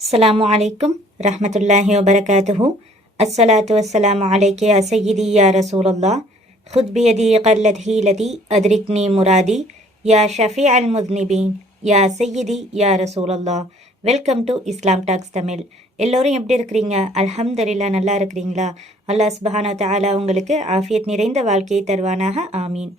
அஸ்ஸலாமு அலைக்கும் ரஹ்மத்துல்லாஹி வபரகாத்துஹு. அஸ்ஸலாத்து வஸ்ஸலாமு அலைக்கி யா சய்யிதி யா ரசூலல்லாஹ். ஹுத் பியதி கல்லத் ஹீலதி அத்ரிக்னி முராதி யா ஷஃபி அல் முத்னிபீன் யா சய்யிதி யா ரசூலல்லாஹ். Welcome to Islam talks Tamil. எல்லோரும் எப்படி இருக்கிறீங்க? அல்ஹம்துலில்லாஹ், நல்லா இருக்கிறீங்களா? அல்லாஹ் சுப்ஹானஹு வ தஆலா உங்களுக்கு ஆஃபியத் நிறைந்த வாழ்க்கையை தருவானாக, ஆமீன்.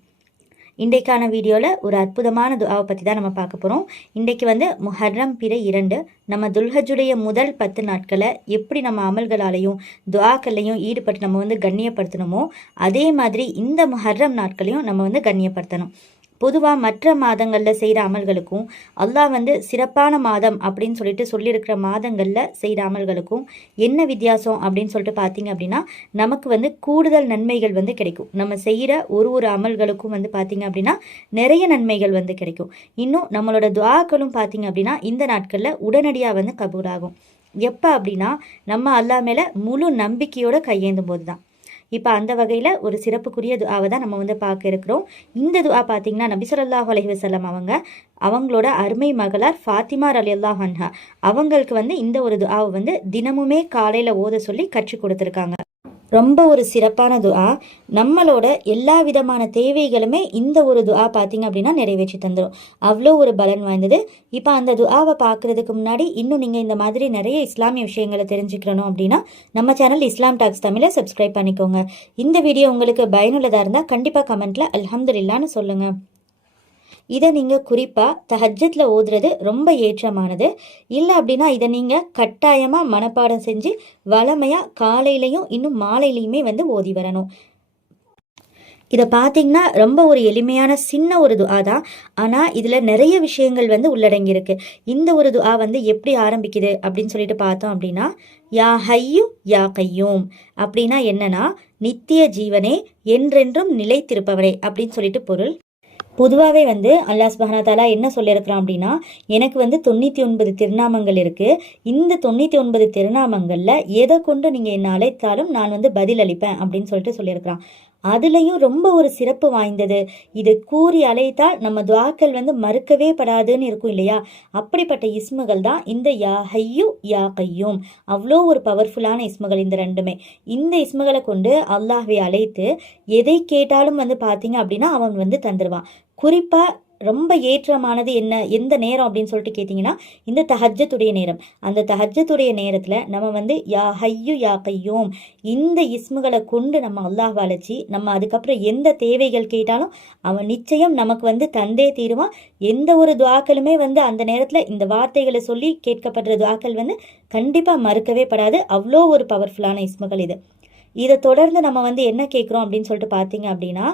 இன்றைக்கான வீடியோவில் ஒரு அற்புதமான துஆவை பற்றி தான் நம்ம பார்க்க போகிறோம். இன்றைக்கு முஹர்ரம் பிறை 2. நம்ம துல்ஹஜுடைய முதல் 10 நாட்களை எப்படி நம்ம அமல்களாலையும் துஆக்கள்லையும் ஈடுபட்டு நம்ம கண்ணியப்படுத்தணுமோ, அதே மாதிரி இந்த முஹர்ரம் நாட்களையும் நம்ம கண்ணியப்படுத்தணும். பொதுவாக மற்ற மாதங்களில் செய்கிற அமல்களுக்கும் அல்லாஹ் சிறப்பான மாதம் அப்படின்னு சொல்லியிருக்கிற மாதங்களில் செய்கிற அமல்களுக்கும் என்ன வித்தியாசம் அப்படின்னு சொல்லிட்டு பார்த்தீங்க அப்படின்னா, நமக்கு கூடுதல் நன்மைகள் கிடைக்கும். நம்ம செய்கிற ஒரு அமல்களுக்கும் பார்த்தீங்க அப்படின்னா நிறைய நன்மைகள் கிடைக்கும். இன்னும் நம்மளோட துஆக்களும் பார்த்தீங்க அப்படின்னா இந்த நாட்களில் உடனடியாக கபூலாகும். எப்போ அப்படின்னா, நம்ம அல்லாஹ் மேலே முழு நம்பிக்கையோடு கையேந்தும் போது தான். இப்போ அந்த வகையில் ஒரு சிறப்புக்குரிய துஆவை தான் நம்ம பார்க்க இருக்கிறோம். இந்த துஆ பார்த்தீங்கன்னா நபி ஸல்லல்லாஹு அலைஹி வஸல்லம் அவங்களோட அருமை மகளார் ஃபாத்திமா ரலியல்லாஹு அன்ஹா அவங்களுக்கு இந்த ஒரு துஆவை தினமுமே காலையில் ஓத சொல்லி கற்றுக் கொடுத்துருக்காங்க. ரொம்ப ஒரு சிறப்பான துஆ. நம்மளோட எல்லா விதமான தேவைகளுமே இந்த ஒரு துஆ பார்த்தீங்க அப்படின்னா நிறைவேற்றி தந்துடும். அவ்வளோ ஒரு பலன் வாய்ந்தது. இப்போ அந்த துஆவை பார்க்குறதுக்கு முன்னாடி இன்னும் நீங்கள் இந்த மாதிரி நிறைய இஸ்லாமிய விஷயங்களை தெரிஞ்சுக்கணும் அப்படின்னா நம்ம சேனல் இஸ்லாம் டாக்ஸ் தமிழை சப்ஸ்கிரைப் பண்ணிக்கோங்க. இந்த வீடியோ உங்களுக்கு பயனுள்ளதாக இருந்தால் கண்டிப்பாக கமெண்ட்டில் அல்ஹம்துலில்லாஹ்னு சொல்லுங்கள். இதை நீங்கள் குறிப்பாக தஹஜ்ஜத்தில் ஓதுறது ரொம்ப ஏற்றமானது. இல்லை அப்படின்னா இதை நீங்கள் கட்டாயமாக மனப்பாடம் செஞ்சு வளமையாக காலையிலையும் இன்னும் மாலையிலையுமே ஓதி வரணும். இதை பார்த்தீங்கன்னா ரொம்ப ஒரு எளிமையான சின்ன ஒரு துஆ தான். ஆனால் இதில் நிறைய விஷயங்கள் உள்ளடங்கியிருக்கு. இந்த ஒரு துஆ எப்படி ஆரம்பிக்குது அப்படின்னு சொல்லிட்டு பார்த்தோம் அப்படின்னா, யா ஹய்யு யா கையூம் அப்படின்னா என்னன்னா, நித்திய ஜீவனே, என்றென்றும் நிலைத்திருப்பவரே அப்படின்னு சொல்லிட்டு பொருள். பொதுவாகவே அல்லாஹ் சுப்ஹானஹு வ தஆலா என்ன சொல்லியிருக்கிறான் அப்படின்னா, எனக்கு 99 திருநாமங்கள் இருக்குது. இந்த 99 திருநாமங்களில் எதை கொண்டு நீங்கள் என்னை அழைத்தாலும் நான் பதில் அளிப்பேன் அப்படின்னு சொல்லியிருக்கிறான். அதுலேயும் ரொம்ப ஒரு சிறப்பு வாய்ந்தது, இது கூறி அழைத்தால் நம்ம துஆக்கள் மறுக்கவே படாதுன்னு இருக்கும் இல்லையா? அப்படிப்பட்ட இஸ்முகள் தான் இந்த யா ஹய்யு யா கையூம். அவ்வளோ ஒரு பவர்ஃபுல்லான இஸ்முகள் இந்த ரெண்டுமே. இந்த இஸ்முகளை கொண்டு அல்லாஹ்வை அழைத்து எதை கேட்டாலும் பார்த்தீங்க அப்படின்னா அவன் தந்துடுவான். குறிப்பாக ரொம்ப ஏற்றமானது எந்த நேரம் அப்படின்னு சொல்லிட்டு கேட்டிங்கன்னா, இந்த தஹஜ்ஜத்துடைய நேரம். அந்த தஹஜ்ஜத்துடைய நேரத்தில் நம்ம யா ஹய்யு யா கையூம் இந்த இஸ்முகளை கொண்டு நம்ம அல்லாஹ்வை அழைச்சி நம்ம அதுக்கப்புறம் எந்த தேவைகள் கேட்டாலும் அவன் நிச்சயம் நமக்கு தந்தே தீருவான். எந்த ஒரு துஆக்களுமே அந்த நேரத்தில் இந்த வார்த்தைகளை சொல்லி கேட்கப்படுற துஆக்கள் கண்டிப்பாக மறுக்கவே படாது. அவ்வளோ ஒரு பவர்ஃபுல்லான இஸ்முகள் இது. இதை தொடர்ந்து நம்ம என்ன கேட்குறோம் அப்படின்னு சொல்லிட்டு பார்த்தீங்க அப்படின்னா,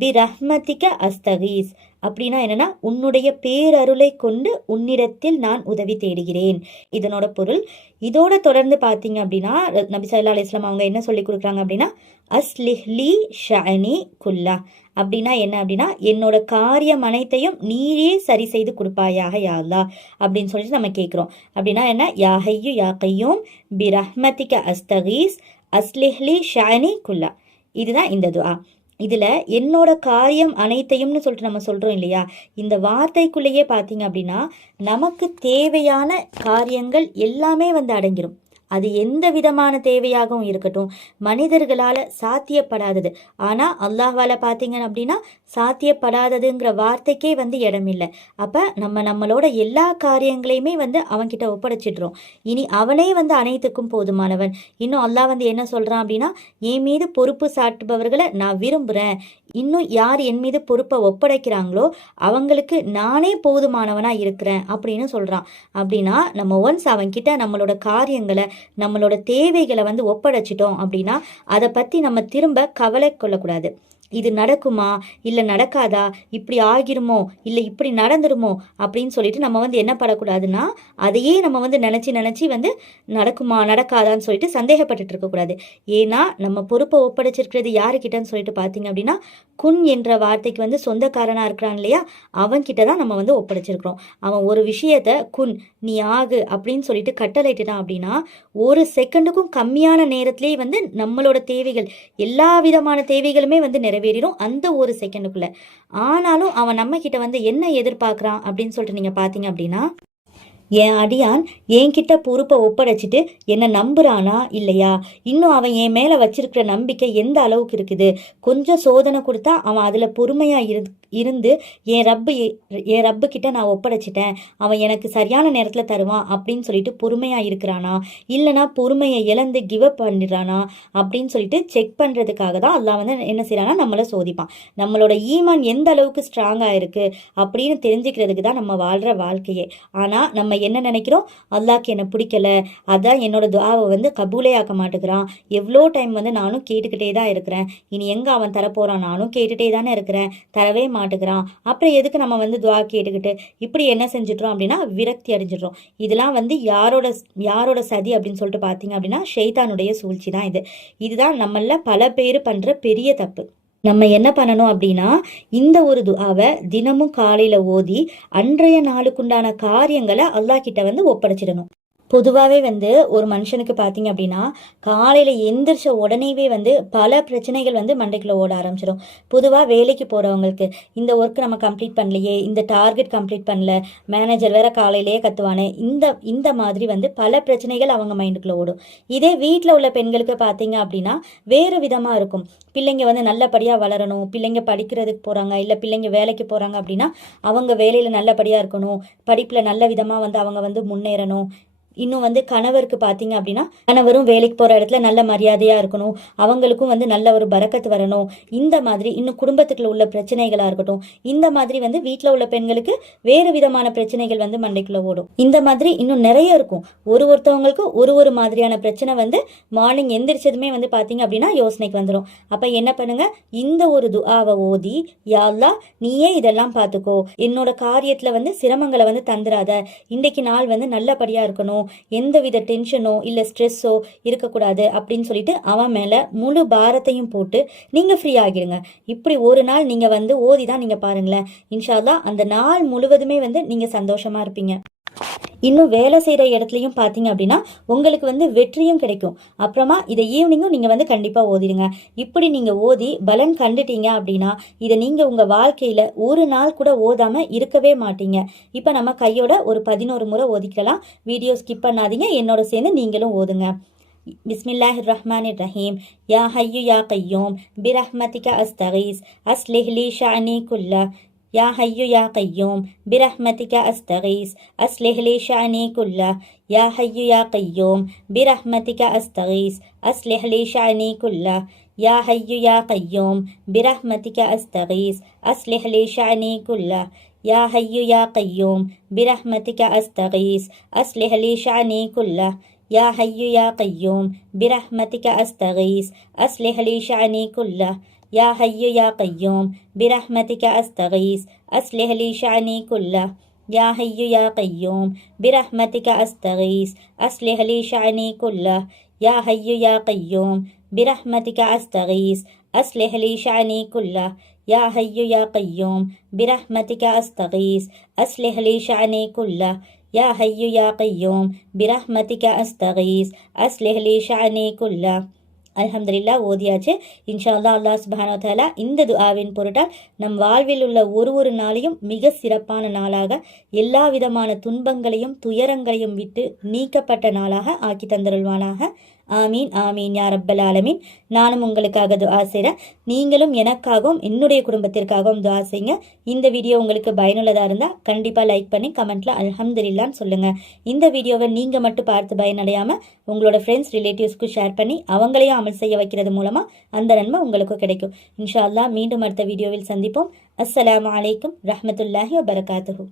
பி ரஹ்மத்திக அஸ்தகீஸ் அப்படின்னா என்னன்னா, உன்னுடைய பேரருளை கொண்டு உன்னிடத்தில் நான் உதவி தேடுகிறேன். இதனோட பொருள். இதோட தொடர்ந்து பார்த்தீங்க அப்படின்னா நபி ஸல்லல்லாஹு அலைஹி வஸல்லம் அவங்க என்ன சொல்லி கொடுக்குறாங்க அப்படின்னா, அஸ்லிஹ்லி ஷஅனி குல்லா அப்படின்னா என்ன அப்படின்னா, என்னோட காரியம் அனைத்தையும் நீயே சரி செய்து கொடுப்பாயாக யா அல்லாஹ் அப்படின்னு சொல்லிட்டு நம்ம கேட்குறோம். அப்படின்னா என்ன, யா ஹய்யு யா கையூம் பி ரஹ்மத்திக அஸ்தகீஸ் அஸ்லிஹ்லி ஷஅனி குல்லா. இதுதான் இந்த துஆ. இதில் என்னோட காரியம் அனைத்தையும்னு சொல்லிட்டு நம்ம சொல்கிறோம் இல்லையா? இந்த வார்த்தைக்குள்ளேயே பார்த்தீங்க அப்படின்னா நமக்கு தேவையான காரியங்கள் எல்லாமே அடங்கிடும். அது எந்த விதமான தேவையாகவும் இருக்கட்டும், மனிதர்களால் சாத்தியப்படாதது. ஆனால் அல்லாஹ்வால் பார்த்தீங்க அப்படின்னா சாத்தியப்படாததுங்கிற வார்த்தைக்கே இடமில்லை. அப்போ நம்மளோட எல்லா காரியங்களையுமே அவன்கிட்ட ஒப்படைச்சிடுறோம். இனி அவனே அனைத்துக்கும் போதுமானவன். இன்னும் அல்லாஹ் என்ன சொல்கிறான் அப்படின்னா, என் மீது பொறுப்பு சாட்டுபவர்களை நான் விரும்புகிறேன். இன்னும் யார் என் மீது பொறுப்பை ஒப்படைக்கிறாங்களோ அவங்களுக்கு நானே போதுமானவனாக இருக்கிறேன் அப்படின்னு சொல்கிறான். அப்படின்னா நம்ம ஒன்ஸ் அவன்கிட்ட நம்மளோட காரியங்களை நம்மளோட தேவைகளை ஒப்படைச்சிட்டோம் அப்படின்னா அதை பற்றி நம்ம திரும்ப கவலை கொள்ளக்கூடாது. இது நடக்குமா இல்லை நடக்காதா, இப்படி ஆகிருமோ இல்லை இப்படி நடந்துருமோ அப்படின்னு சொல்லிட்டு நம்ம என்ன படக்கூடாதுன்னா, அதையே நம்ம நினச்சி நடக்குமா நடக்காதான்னு சொல்லிட்டு சந்தேகப்பட்டுட்டு இருக்கக்கூடாது. ஏன்னா நம்ம பொறுப்பை ஒப்படைச்சிருக்கிறது யாருக்கிட்டன்னு சொல்லிட்டு பார்த்தீங்க அப்படின்னா, குன் என்ற வார்த்தைக்கு சொந்தக்காரனாக இருக்கிறான் இல்லையா, அவன்கிட்ட தான் நம்ம ஒப்படைச்சிருக்கிறோம். அவன் ஒரு விஷயத்தை குன் நீ ஆகு அப்படின்னு சொல்லிட்டு கட்டளையிட்டான் அப்படின்னா ஒரு செகண்டுக்கும் கம்மியான நேரத்திலே நம்மளோட தேவைகள் எல்லா விதமான தேவைகளுமே நிறைவேறிடும் அந்த ஒரு செகண்டுக்குள்ள. ஆனாலும் அவன் நம்ம கிட்ட என்ன எதிர்பார்க்குறான் அப்படின்னு சொல்லிட்டு நீங்கள் பார்த்தீங்க அப்படின்னா, என் அடியான் என்கிட்ட பொறுப்பை ஒப்படைச்சிட்டு என்னை நம்புறானா இல்லையா, இன்னும் அவன் என் மேலே வச்சிருக்கிற நம்பிக்கை எந்த அளவுக்கு இருக்குது, கொஞ்சம் சோதனை கொடுத்தா அவன் அதில் பொறுமையாக இருந்து என் ரப்பு கிட்ட நான் ஒப்படைச்சிட்டேன், அவன் எனக்கு சரியான நேரத்தில் தருவான் அப்படின்னு சொல்லிட்டு பொறுமையாக இருக்கிறானா, இல்லைனா பொறுமையை இழந்து கிவ் அப் பண்ணிடுறானா அப்படின்னு சொல்லிட்டு செக் பண்ணுறதுக்காக தான் அல்லாஹ் வந்து என்ன செய்யறானா நம்மளை சோதிப்பான். நம்மளோட ஈமான் எந்த அளவுக்கு ஸ்ட்ராங்காக இருக்குது அப்படின்னு தெரிஞ்சுக்கிறதுக்கு தான் நம்ம வாழ்கிற வாழ்க்கையே. ஆனால் நம்ம என்ன நினைக்கிறோம், அல்லாஹ்க்கு என்னை பிடிக்கல, அதான் என்னோட துஆவை வந்து கபூலே ஆக்க மாட்டேங்கிறான், எவ்வளோ டைம் வந்து நானும் கேட்டுக்கிட்டே தான் இருக்கிறேன், இனி எங்கே அவன் தரப்போகிறான், நானும் கேட்டுகிட்டே தானே இருக்கிறேன், தரவே மாட்டேங்கிறான், அப்புறம் எதுக்கு நம்ம வந்து துஆ கேட்டுக்கிட்டு இப்படி என்ன செஞ்சிட்றோம் அப்படின்னா விரக்தி அடைஞ்சிட்றோம். இதெல்லாம் வந்து யாரோட சதி அப்படின்னு சொல்லிட்டு பார்த்தீங்க அப்படின்னா ஷைத்தானுடைய சூழ்ச்சி தான் இதுதான் நம்மள பல பேர் பண்ணுற பெரிய தப்பு. நம்ம என்ன பண்ணணும் அப்படின்னா இந்த ஒரு துஆவை தினமும் காலையில் ஓதி அன்றைய நாளுக்குண்டான காரியங்களை அல்லாஹ் கிட்ட வந்து ஒப்படைச்சிடணும். பொதுவாகவே வந்து ஒரு மனுஷனுக்கு பார்த்தீங்க அப்படின்னா காலையில் எந்திரிச்ச உடனேவே வந்து பல பிரச்சனைகள் வந்து மண்டைக்குள்ளே ஓட ஆரம்பிச்சிடும். பொதுவாக வேலைக்கு போகிறவங்களுக்கு இந்த ஒர்க் நம்ம கம்ப்ளீட் பண்ணலையே, இந்த டார்கெட் கம்ப்ளீட் பண்ணல, மேனேஜர் வேற காலையிலேயே கத்துவானே, இந்த மாதிரி வந்து பல பிரச்சனைகள் அவங்க மைண்டுக்குள்ளே ஓடும். இதே வீட்டில் உள்ள பெண்களுக்கு பார்த்தீங்க அப்படின்னா வேறு விதமாக இருக்கும். பிள்ளைங்க வந்து நல்லபடியாக வளரணும், பிள்ளைங்க படிக்கிறதுக்கு போகிறாங்க, இல்லை பிள்ளைங்க வேலைக்கு போகிறாங்க அப்படின்னா அவங்க வேலையில் நல்லபடியாக இருக்கணும், படிப்பில் நல்ல விதமாக வந்து அவங்க வந்து முன்னேறணும். இன்னும் வந்து கணவருக்கு பார்த்தீங்க அப்படின்னா கணவரும் வேலைக்கு போகிற இடத்துல நல்ல மரியாதையாக இருக்கணும், அவங்களுக்கும் வந்து நல்ல ஒரு பரக்கத்து வரணும். இந்த மாதிரி இன்னும் குடும்பத்துக்குள்ள உள்ள பிரச்சனைகளாக இருக்கட்டும், இந்த மாதிரி வந்து வீட்டில் உள்ள பெண்களுக்கு வேறு விதமான பிரச்சனைகள் வந்து மண்டைக்குள்ள ஓடும். இந்த மாதிரி இன்னும் நிறைய இருக்கும். ஒருத்தவங்களுக்கு ஒரு மாதிரியான பிரச்சனை வந்து மார்னிங் எந்திரிச்சதுமே வந்து பார்த்தீங்க அப்படின்னா யோசனைக்கு வந்துடும். அப்போ என்ன பண்ணுங்க, இந்த ஒரு துஆவை ஓதி, யா அல்லாஹ் நீயே இதெல்லாம் பார்த்துக்கோ, என்னோட காரியத்தில் வந்து சிரமங்களை வந்து தந்துடாத, இன்றைக்கு நாள் வந்து நல்லபடியாக இருக்கணும், எந்தவித டென்ஷனோ இல்லை ஸ்ட்ரெஸ்ஸோ இருக்கக்கூடாது அப்படின்னு சொல்லிட்டு அவன் மேலே முழு பாரத்தையும் போட்டு நீங்கள் ஃப்ரீ ஆகிடுங்க. இப்படி ஒரு நாள் நீங்கள் வந்து ஓதி தான் நீங்கள் பாருங்களேன், இன்ஷா அல்லாஹ் அந்த நாள் முழுவதுமே வந்து நீங்கள் சந்தோஷமாக இருப்பீங்க. இன்னும் வேலை செய்கிற இடத்துலையும் பார்த்தீங்க அப்படின்னா உங்களுக்கு வந்து வெற்றியும் கிடைக்கும். அப்புறமா இதை ஈவினிங்கும் நீங்கள் வந்து கண்டிப்பாக ஓதிடுங்க. இப்படி நீங்கள் ஓதி பலன் கண்டுட்டீங்க அப்படின்னா இதை நீங்கள் உங்கள் வாழ்க்கையில் ஒரு நாள் கூட ஓதாமல் இருக்கவே மாட்டீங்க. இப்போ நம்ம கையோட ஒரு 11 முறை ஓதிக்கலாம். வீடியோ ஸ்கிப் பண்ணாதீங்க, என்னோட சேர்ந்து நீங்களும் ஓதுங்க. பிஸ்மில்லாஹிர் ரஹ்மானிர் ரஹீம். யா ஹய்யு யா கய்யூம் பிரஹ்மதிக அஸ்தகீஸ் அஸ்லிஹ் லி ஷஅனி குல்லஹ். या हय्यु या क़य्यूम बिरहमतिका अस्तगीस अस्लिह ली शअनी कुल्लह. या हय्यु या क़य्यूम बिरहमतिका अस्तगीस अस्लिह ली शअनी कुल्लह. या हय्यु या क़य्यूम बिरहमतिका अस्तगीस अस्लिह ली शअनी कुल्लह. या हय्यु या क़य्यूम बिरहमतिका अस्तगीस अस्लिह ली शअनी कुल्लह. या हय्यु या क़य्यूम बिरहमतिका अस्तगीस अस्लिह ली शअनी कुल्लह. या हय्यु या क़य्यूम बिरहमतिका अस्तगीस अस्लिह ली शअनी कुल्लह. या हय्यु या क़य्यूम बिरहमतिका अस्तगीस अस्लिह ली शअनी कुल्लह. या हय्यु या क़य्यूम बिरहमतिका अस्तगीस अस्लिह ली शअनी कुल्लह. या हय्यु या क़य्यूम बिरहमतिका अस्तगीस अस्लिह ली शअनी कुल्लह. या हय्यु या क़य्यूम बिरहमतिका अस्तगीस अस्लिह ली शअनी कुल्लह. அல்ஹம்துலில்லாஹ் ஓதியாச்சு. இன்ஷா அல்லாஹ் அல்லாஹ் சுப்ஹானஹு வ தஆலா இந்த துஆவின் பொருட்டால் நம் வாழ்வில் உள்ள ஒரு நாளையும் மிக சிறப்பான நாளாக, எல்லா விதமான துன்பங்களையும் துயரங்களையும் விட்டு நீக்கப்பட்ட நாளாக ஆக்கி தந்தருள்வானாக. ஆமீன் ஆமீன் யா ரப்பல் ஆலமீன். நானும் உங்களுக்காக துஆ செய்கிறேன், நீங்களும் எனக்காகவும் என்னுடைய குடும்பத்திற்காகவும் துஆ செய்யுங்க. இந்த வீடியோ உங்களுக்கு பயனுள்ளதாக இருந்தால் கண்டிப்பாக லைக் பண்ணி கமெண்ட்டில் அல்ஹம்துலில்லாஹ்னு சொல்லுங்கள். இந்த வீடியோவை நீங்கள் மட்டும் பார்த்து பயனடையாமல் உங்களோட ஃப்ரெண்ட்ஸ் ரிலேட்டிவ்ஸ்க்கு ஷேர் பண்ணி அவங்களையும் அமல் செய்ய வைக்கிறது மூலமாக அந்த நன்மை உங்களுக்கு கிடைக்கும். இன்ஷா அல்லாஹ் மீண்டும் அடுத்த வீடியோவில் சந்திப்போம். அஸ்ஸலாமு அலைக்கும் ரஹ்மத்துல்லாஹி வ பரகாத்துஹு.